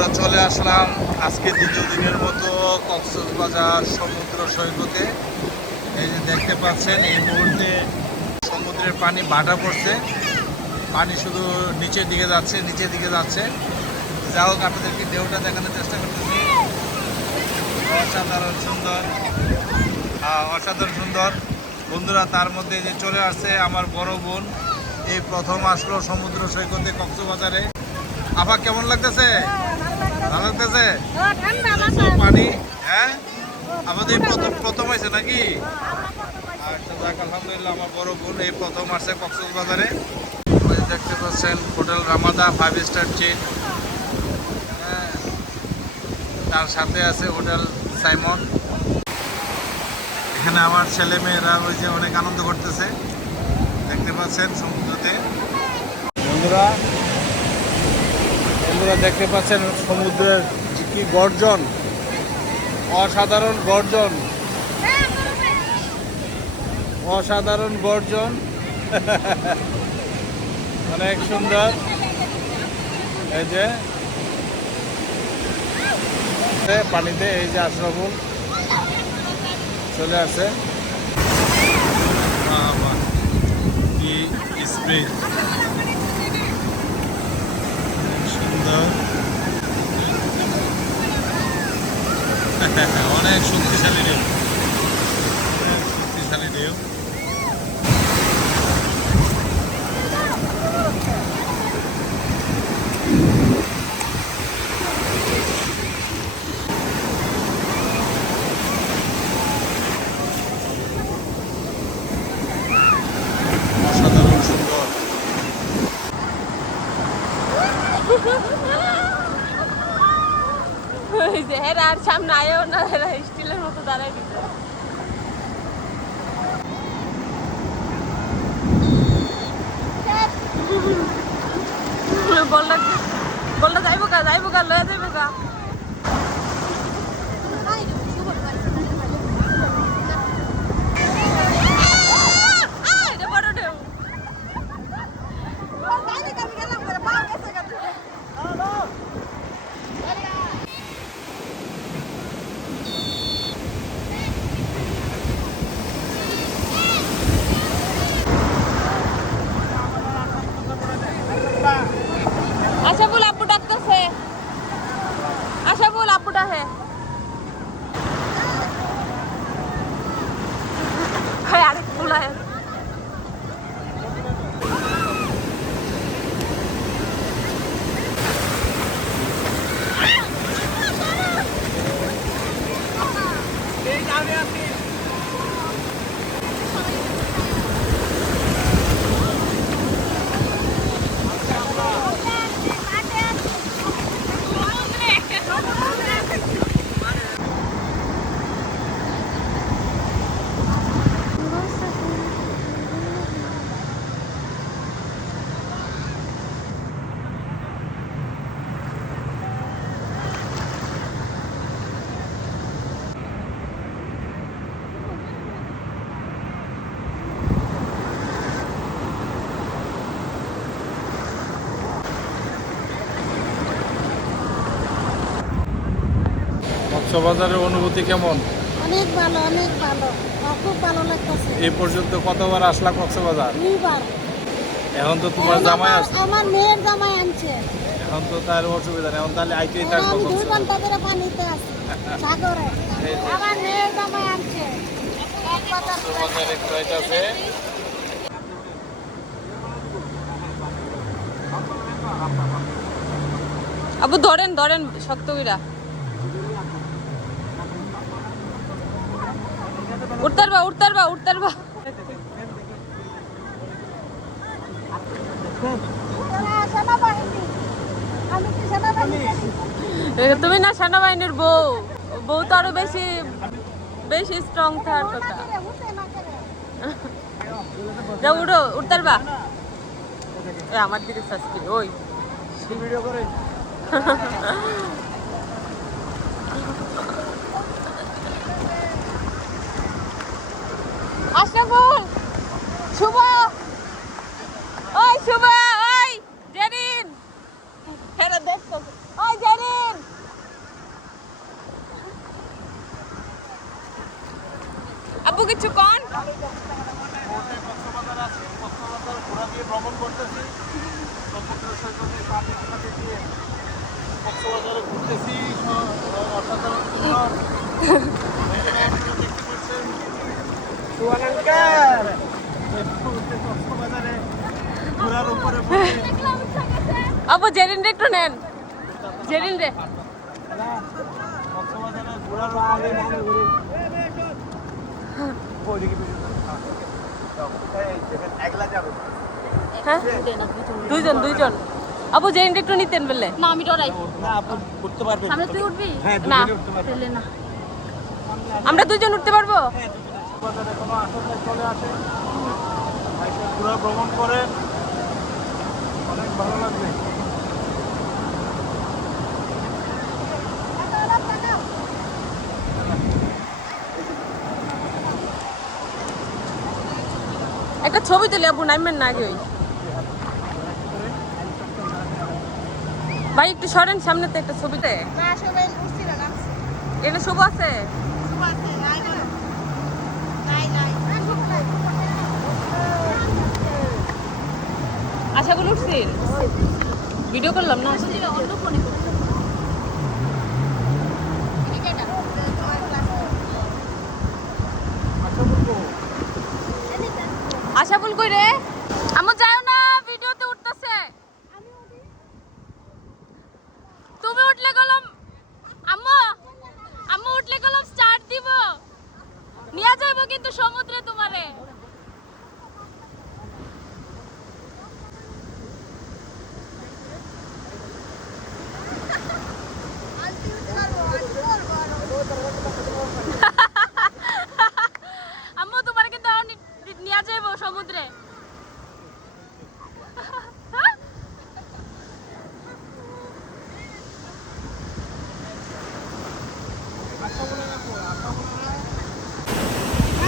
বন্ধুরা চলে আসলাম আজকে দ্বিতীয় দিনের মতো কক্সবাজার সমুদ্র সৈকতে। এই যে দেখতে পাচ্ছেন এই মুহূর্তে সমুদ্রের পানি ভাটা পড়ছে, পানি শুধু নিচের দিকে যাচ্ছে। যা হোক আপনাদেরকে ঢেউটা দেখানোর চেষ্টা করতেছি। অসাধারণ সুন্দর বন্ধুরা। তার মধ্যে যে চলে আসছে আমার বড় বোন, এই প্রথম আসলো সমুদ্র সৈকতে কক্সবাজারে। আপা কেমন লাগতেছে? ভালো লাগতেছে পানি? হ্যাঁ, আমাদের প্রথম হয়েছে নাকি? আচ্ছা যাক, আলহামদুলিল্লাহ আমার বড় বোন এই প্রথম আসছে কক্সবাজারে। দেখতে পাচ্ছেন হোটেল রামাদা 5 স্টার চেইন, তার সাথে আছে হোটেল সাইমন। এখানে আমার ছেলে মেয়েরা ওই যে অনেক আনন্দ করতেছে, দেখতে পাচ্ছেন সমুদ্রতে। বন্ধুরা দেখতে পাচ্ছেন সমুদ্রের কি গর্জন, অসাধারণ গর্জন অনেক সুন্দর। এই যে পানিতে এই যে আশরাফুল চলে আসছে, কি স্পিড, সুন্দর অনেক শক্তিশালী ঢেউ। অসাধারণ সুন্দর। আর সামনে আয়ও না, স্টিলের মতো দাঁড়াই দিচ্ছে। বলটা যাইব গা লয়ে যাইব গা। আশাফুল আপু ডাকে। আরেক ফুল আয়। কক্সবাজারের অনুভূতি কেমন? অনেক ভালো, খুব ভালো লাগতেছে। এই পর্যন্ত কতবার আসলা কক্সবাজার? দুইবার। এখন তো তোমার জামাই আছে। আমার মেয়ের জামাই আনছে। এখন তো তার অসুবিধা নেই, এখন তাহলে আইতেই থাকবো। আমি 2 ঘন্টা ধরে পানিতে আছি সাগরে। আমার মেয়ের জামাই আনছে। কক্সবাজারে ফ্লাইট আছে। আবু ধরেন শক্ত কইরা উঠতারবা। তুমি না সেনাবাহিনীর বউ তো আরো বেশি স্ট্রং থাকার কথা। যাও উঠতারবা। আমার দিকে শাস্তি ওই ভিডিও করে। আশরাফুল, শুভ, ওই জেরিন, দেখো, ওই জেরিন, কিছু কোন কক্সবাজার আছি, কক্সবাজার ঘোরা দিয়ে ভ্রমণ করতেছি, সমুদ্র সৈকতে পা পিছনে দিয়ে কক্সবাজারে ঘুরতেছি। অসাধারণ সুন্দর দেখতে পাচ্ছেন সুয়ান আঙ্কেল কক্সবাজারে ঘোরার উপরে বসে আপু জেরিন রে একটু নেন জেরিন রে কক্সবাজারে ঘোরার উপরে একলা যাবে। হ্যাঁ দুইজন আপু জেরিন রে একটু নিতেন বললে না আমি ডরাই না আপনি ঘুরতে পারবেন। সামনে তুই উঠবি হ্যাঁ না। দুজনে উঠতে পারবেন। পেলে না আমরা দুইজন উঠতে পারবো কক্সবাজারে কোনো আসলে চলে আসে, এসে ঘোরা ভ্রমণ করে অনেক ভালো লাগবে। একটা ছবি তুলি আপু নাইমেন না আগে ওই ভাই একটু সরেন সামনেতে একটা ছবিতে না সবাই উঠছিল না এটা শুভ আছে শুভ আছে নাই নাই নাই নাই শুভ নাই আশাগুলো উঠছেন ভিডিও করলাম না অন্য ফোনে করো এটা তোমার ক্লাস আচ্ছা বলবো আশাফুল কই রে আমু যাও না ভিডিওতে উঠতেছে তুমি উঠলে কলম আম্মু আম্মু উঠলে কলম স্টার্ট দিব নিয়ে যাবো কিন্তু সমুদ্রে তোমারে আলতি উঠতে পারবো আলতি করবো আম্মু তোমারে কিন্তু নিয়ে যাবো সমুদ্রে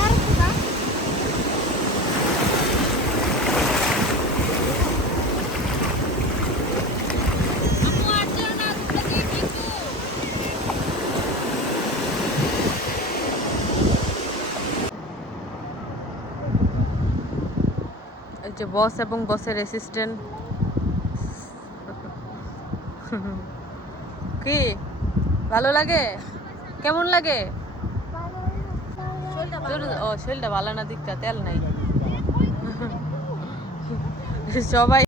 আর কুদা আম্মু আর যাও না তোমরা দিয়ে কিন্তু এই যে বস এবং বসের অ্যাসিস্ট্যান্ট কি ভালো লাগে কেমন লাগে ও শরীরটা ভালো না দিকটা তেল নাই সবাই